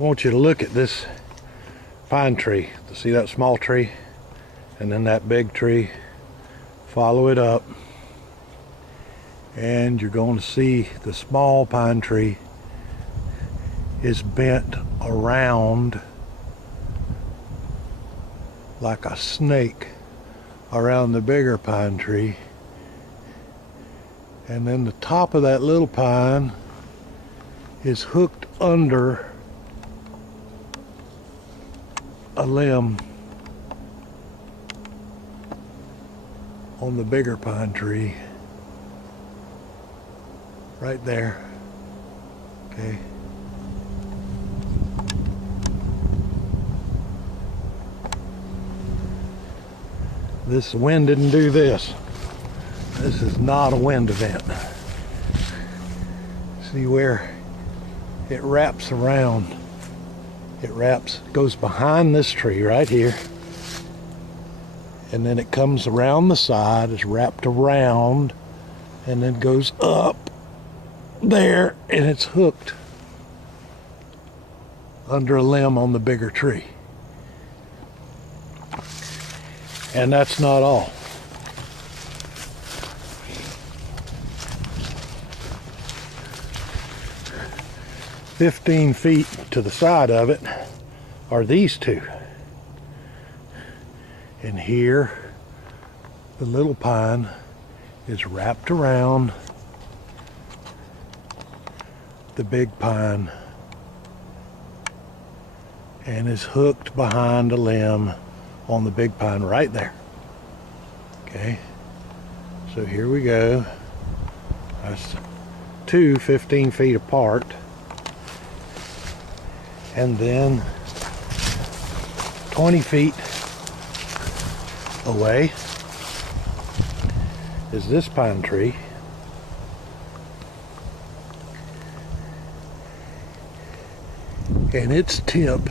I want you to look at this pine tree. See that small tree? And then that big tree. Follow it up. And you're going to see the small pine tree is bent around like a snake around the bigger pine tree. And then the top of that little pine is hooked under a limb on the bigger pine tree right there. Okay. This wind didn't do this. This is not a wind event. See where it wraps around. It goes behind this tree right here. And then it comes around the side, is wrapped around, and then goes up there, and it's hooked under a limb on the bigger tree. And that's not all. "15 feet to the side of it are these two. And here, the little pine is wrapped around the big pine and is hooked behind a limb on the big pine right there. Okay, so here we go. That's two 15 feet apart. And then 20 feet away is this pine tree. And its tip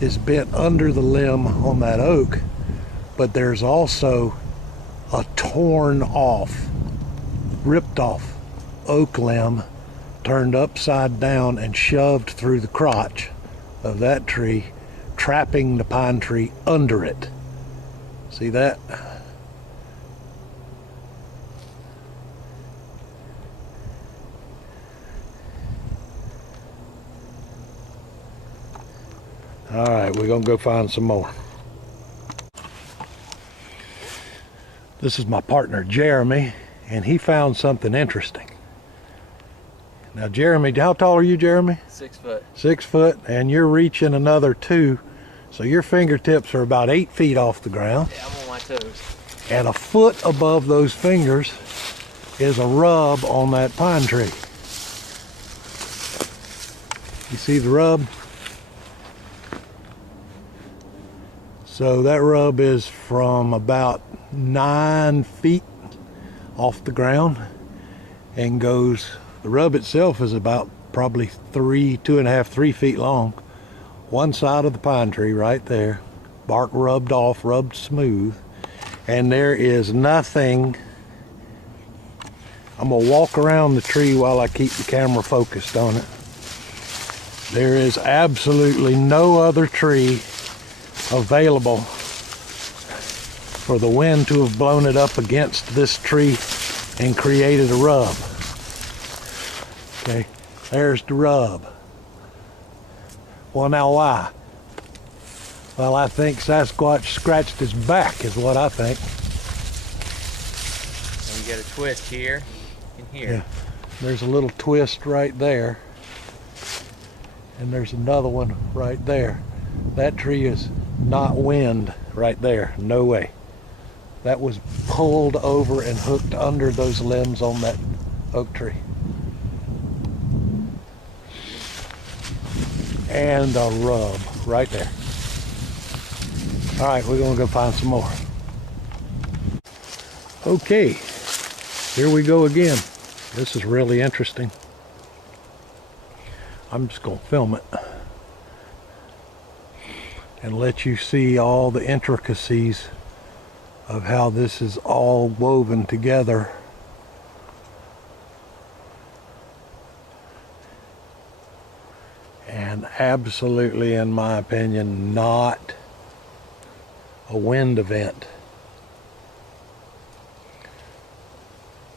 is bent under the limb on that oak, but there's also a torn off, ripped off oak limb turned upside down and shoved through the crotch of that tree, trapping the pine tree under it. See that? All right, we're gonna go find some more. This is my partner Jeremy, and he found something interesting. Now Jeremy, how tall are you, Jeremy? 6 foot. 6 foot, and you're reaching another 2, so your fingertips are about 8 feet off the ground. Yeah, I'm on my toes. And a foot above those fingers is a rub on that pine tree. You see the rub? So that rub is from about 9 feet off the ground and goes, the rub itself is about probably 2.5, 3 feet long. One side of the pine tree right there, bark rubbed off, rubbed smooth, and there is nothing. I'm gonna walk around the tree while I keep the camera focused on it. There is absolutely no other tree available for the wind to have blown it up against this tree and created a rub. Okay, there's the rub. Well, now why? Well, I think Sasquatch scratched his back is what I think. And we got a twist here and here. Yeah, there's a little twist right there. And there's another one right there. That tree is not wind right there, no way. That was pulled over and hooked under those limbs on that oak tree. And a rub right there. All right, we're gonna go find some more. Okay, here we go again. This is really interesting. I'm just gonna film it and let you see all the intricacies of how this is all woven together. And absolutely, in my opinion, not a wind event.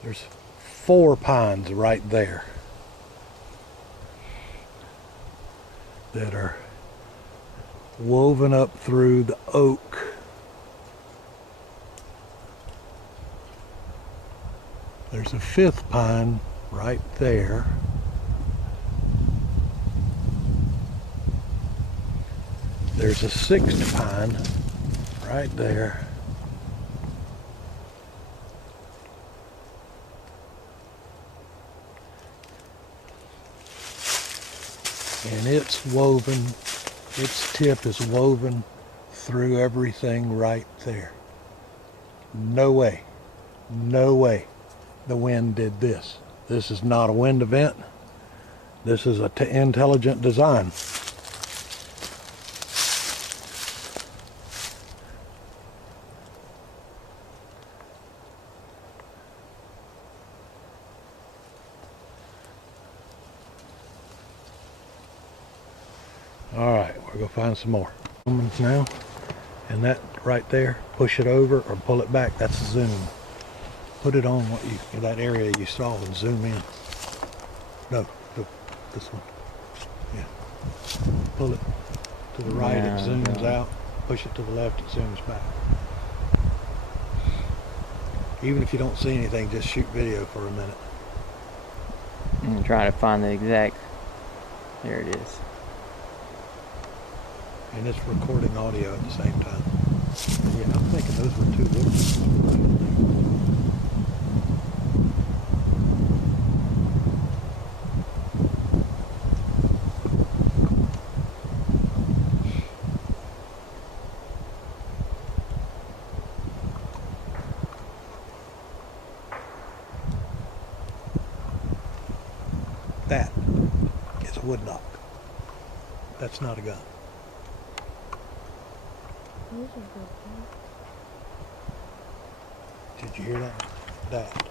There's 4 pines right there that are woven up through the oak. There's a 5th pine right there. There's a 6th pine right there. And it's woven, its tip is woven through everything right there. No way, no way the wind did this. This is not a wind event. This is an intelligent design. Alright, we're going to find some more now. And that right there, push it over or pull it back, that's zoom. Put it on that area you saw and zoom in. No, this one. Yeah. Pull it to the right, it zooms out. Push it to the left, it zooms back. Even if you don't see anything, just shoot video for a minute. I'm trying to find the exact. There it is. And it's recording audio at the same time. Yeah, I'm thinking those were 2 little ones. That is a wood knock. That's not a gun. Did you hear that? That.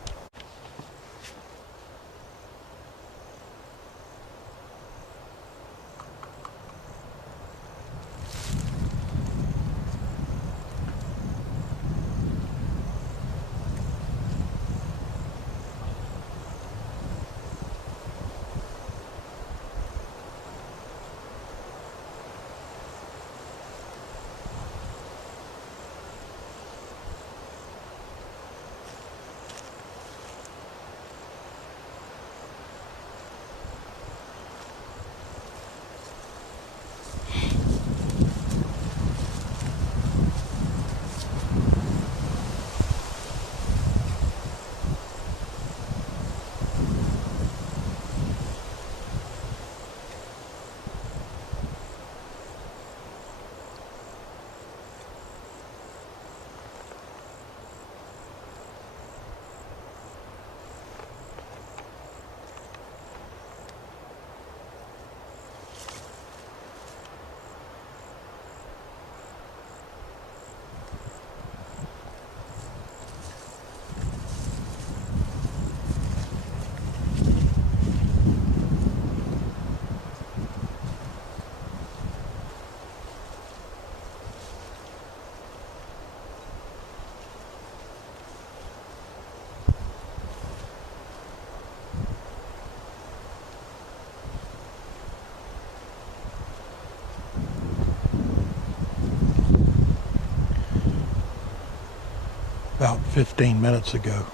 About 15 minutes ago,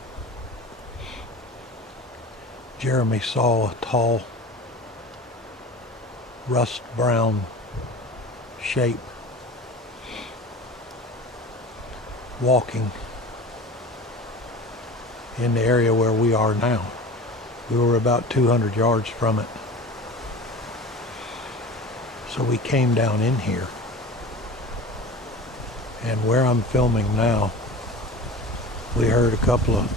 Jeremy saw a tall, rust brown shape walking in the area where we are now. We were about 200 yards from it. So we came down in here. And where I'm filming now, we heard a couple of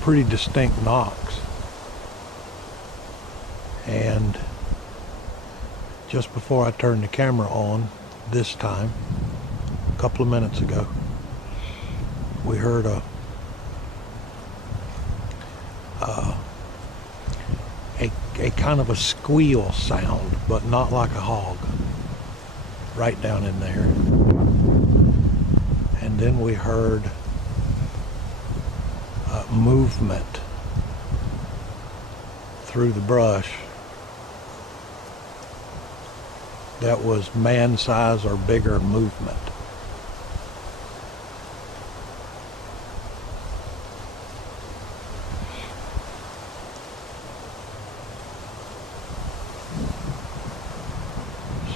pretty distinct knocks. And just before I turned the camera on this time, a couple of minutes ago, we heard a a kind of a squeal sound, but not like a hog. Right down in there. And then we heard movement through the brush that was man size or bigger movement.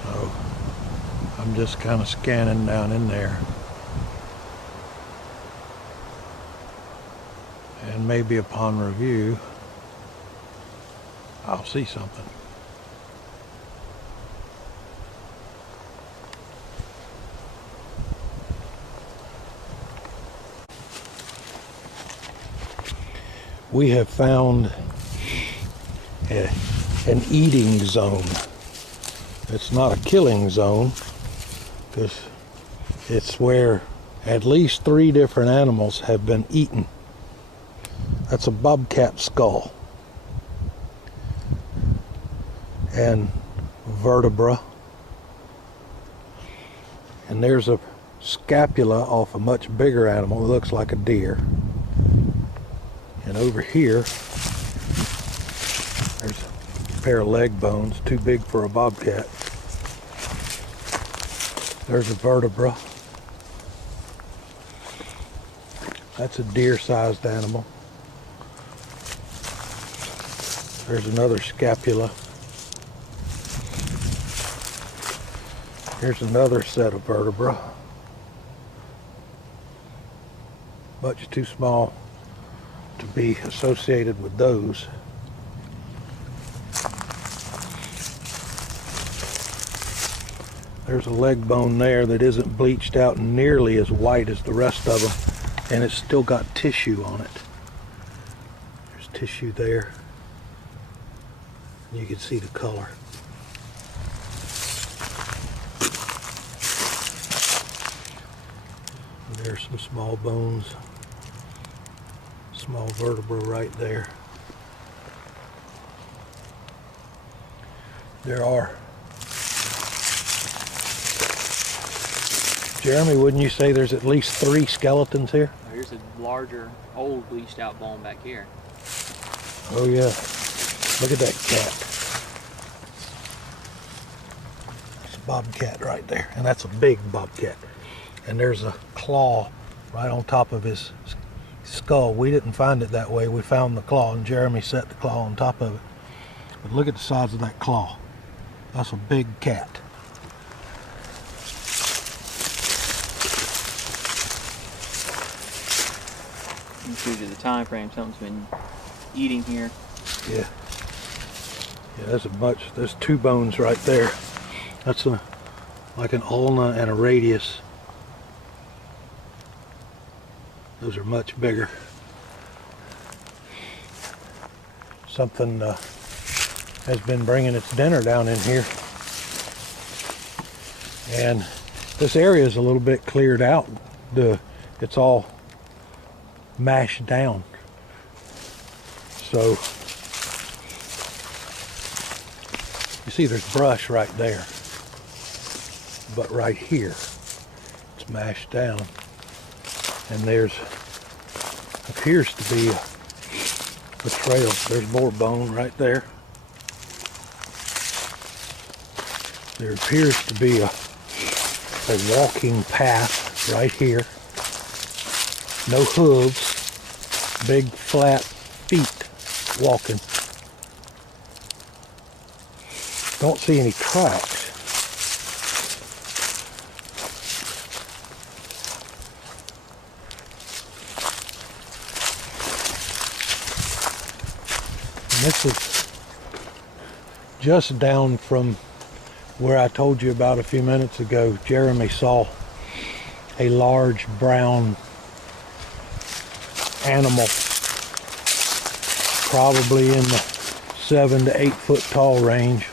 So I'm just kind of scanning down in there, and maybe upon review I'll see something. We have found an eating zone. It's not a killing zone, because it's where at least 3 different animals have been eaten. That's a bobcat skull and vertebra, and there's a scapula off a much bigger animal. It looks like a deer. And over here, there's a pair of leg bones, too big for a bobcat. There's a vertebra. That's a deer-sized animal. There's another scapula. Here's another set of vertebra. Much too small to be associated with those. There's a leg bone there that isn't bleached out nearly as white as the rest of them, and it's still got tissue on it. There's tissue there. You can see the color. And there's some small bones. Small vertebra right there. There are. Jeremy, wouldn't you say there's at least 3 skeletons here? Here's a larger, old bleached out bone back here. Oh yeah. Look at that cat. It's a bobcat right there. And that's a big bobcat. And there's a claw right on top of his skull. We didn't find it that way. We found the claw, and Jeremy set the claw on top of it. But look at the size of that claw. That's a big cat. Due to the time frame, something's been eating here. Yeah. Yeah, there's 2 bones right there. That's like an ulna and a radius. Those are much bigger. Something has been bringing its dinner down in here. And this area is a little bit cleared out. It's all mashed down. So you see there's brush right there. But right here, it's mashed down. And there's, appears to be a trail. There's more bone right there. There appears to be a walking path right here. No hooves, big flat feet walking. Don't see any tracks. This is just down from where I told you about a few minutes ago. Jeremy saw a large brown animal, probably in the 7 to 8 foot tall range,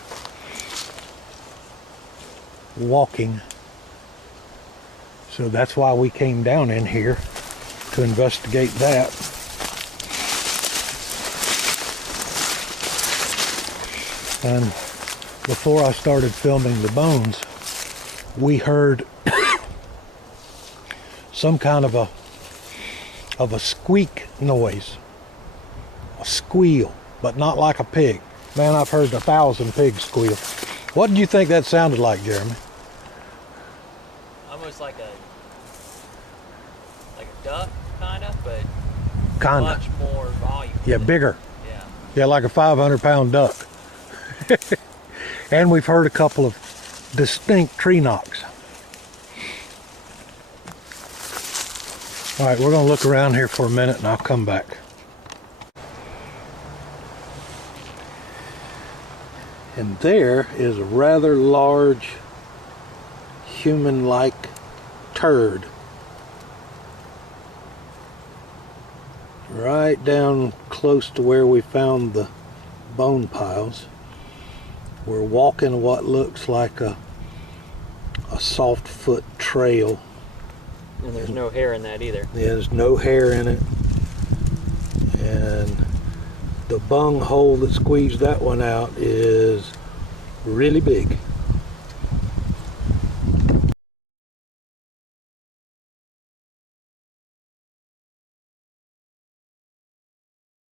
walking. So that's why we came down in here to investigate that. And before I started filming the bones, we heard some kind of a squeak noise, a squeal, but not like a pig. Man, I've heard 1,000 pigs squeal. What did you think that sounded like, Jeremy? Almost like a duck, kind of, but Kinda. much more volume. Yeah, bigger. Yeah. Yeah, like a 500-pound duck. And we've heard a couple of distinct tree knocks. All right, we're gonna look around here for a minute and I'll come back. And there is a rather large human-like turd. Right down close to where we found the bone piles. We're walking what looks like a soft foot trail. And there's no hair in that either. Yeah, there's no hair in it. And the bung hole that squeezed that one out is really big.